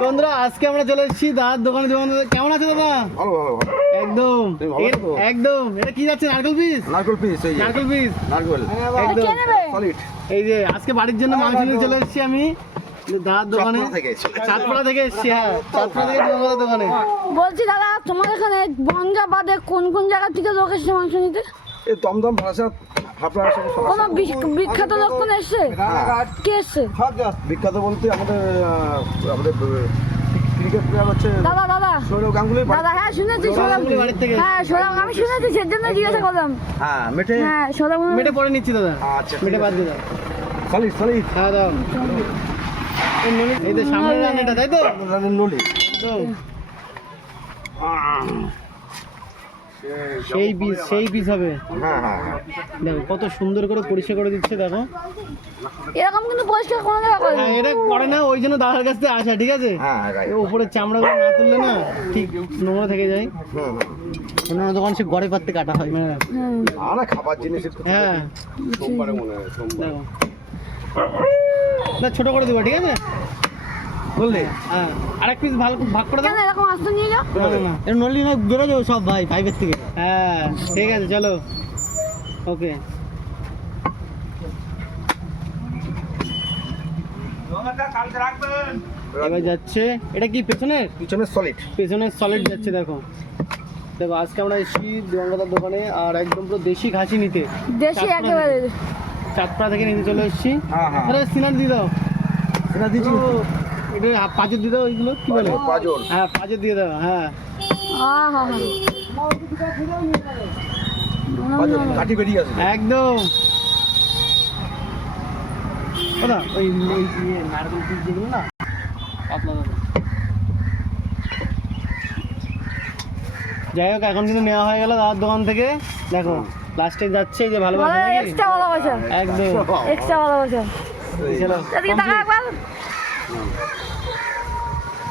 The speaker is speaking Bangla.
বন্ধুরা আজকে আমরা চলে এসেছি দাদার দোকানে। কেমন আছে দাদা? ভালো ভালো ভালো একদম একদম। এটা কি যাচ্ছে? নারকেল পিস। নারকেল পিস, এই নারকেল পিস নারকেল একদম সলিড। এই যে আজকে বাড়ির জন্য মাংস নিয়ে চলে এসেছি আমি দাদার দোকানে। চাঁদপাড়া থেকে এসেছি। হ্যাঁ, চাঁদপাড়া থেকে দাদার দোকানে। বলছি দাদা, তোমার এখানে বনগা বাদে কোন কোন জায়গা থেকে লোক এসেছে মাংস নিতে? এই দমদম ভাষা হাবড়ার সাথে কোনো বিখ্যাত লোক কোন এসছে? কে এসছে? বিখ্যাত বলতে আমাদের আমাদের ক্রিকেট প্লেয়ার হচ্ছে দাদা দাদা সৌরভ গাঙ্গুলি। দাদা, হ্যাঁ শুনেছি সৌরভ। বাড়ির থেকে। হ্যাঁ সৌরভ, আমি শুনেছি, সেজন্য জিজ্ঞাসা করলাম। হ্যাঁ মেটে। হ্যাঁ সৌরভ মেটে পরে নিচ্ছি দাদা। আচ্ছা মেটে বাদ দিয়ে দাও। Solid solid. হ্যাঁ দাও। এই তো সামনে রান্নাটা, তাই তো? নলি একদম সেই পিস হবে। হ্যাঁ হ্যাঁ হ্যাঁ। দেখো কত সুন্দর করে পরিষ্কার করে দিচ্ছে। দেখো এরকম কিন্তু পরিষ্কার কোনো জায়গা করে না। হ্যাঁ, এটা করে না, ওই জন্য দাদার কাছ থেকে আসা, ঠিক আছে? হ্যাঁ রাইট। উপরে চামড়াগুলো না তুললে না ঠিক নোংরা থেকে যায়। হুম অন্য দোকান সে গড়ে পাততে কাটা হয় মানে। আরে খাবার জিনিস একটু হ্যাঁ সোমবারে মনে হয় দেখো না, ছোট করে দেবো, ঠিক আছে? বললে হ্যাঁ, আরেক পিস ভাগ করে কেন দাও। এরকম আসতে নিয়ে যাও? না না না, এটা নলি না, বেরো যাবো সব ভাই ফাইভের থেকে। হ্যাঁ ঠিক আছে, চলো ওকে। এবার যাচ্ছে, এটা কি পেছনের? পিছনে সলিড। পেছনের সলিড যাচ্ছে। দেখো দেখো আজকে আমরা এসেছি দিগঙ্গতার দোকানে, আর একদম পুরো দেশি খাসি নিতে। দেশি একেবারে। চাঁদপাড়া থেকে নিতে চলে এসেছি। হ্যাঁ হ্যাঁ। আরে সিনার দিয়ে দাও। সেটা দিচ্ছি। এটা পাঁচের দিয়ে দাও, ওইগুলো কি বলে? পাঁচর। হ্যাঁ পাঁচের দিয়ে দাও। হ্যাঁ হ্যাঁ হ্যাঁ পাঁচর কাটি বেরিয়ে আসবে। একদম। ওটা ওই নারকেল পিস যেগুলো না, পাতলা দাদা। যাই হোক, এখন কিন্তু নেওয়া হয়ে গেল দাদার দোকান থেকে। দেখো লাস্টে যাচ্ছে যে ভালোবাসা নাকি? এক্সট্রা ভালোবাসা, একদম এক্সট্রা ভালোবাসা। চলো এদিকে তাকা একবার।